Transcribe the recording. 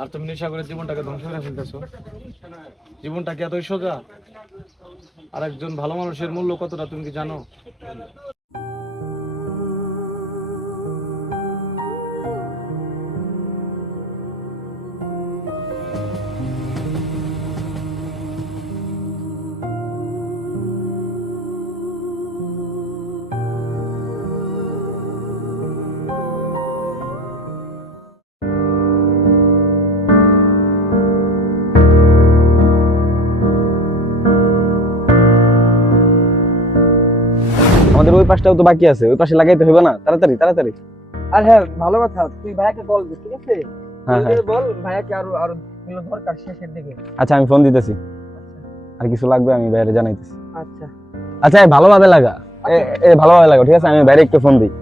আর তুমি নেশা করে জীবনটাকে ধ্বংস করে ফেলতেছো। জীবনটা কি এতই সোজা? আর একজন ভালো মানুষের মূল্য কতটা তুমি কি জানো? আমাদের ওই পাশটাও তো বাকি আছে, ওই পাশে লাগাইতে হবে না? তাড়াতাড়ি তাড়াতাড়ি। আর হ্যাঁ, ভালো কথা, তুই ভাইয়াকে কল দিস, ঠিক আছে? হ্যাঁ হ্যাঁ, বল ভাইয়াকে আরো আরো গুলো দরকার শেষের দিকে। আচ্ছা আমি ফোন দিতেছি। আচ্ছা আর কিছু লাগবে আমি বাইরে জানাইতেছি। আচ্ছা আচ্ছা ভালোভাবে লাগা, ভালোভাবে লাগা, ঠিক আছে? আমি বাইরে একটু ফোন দিই।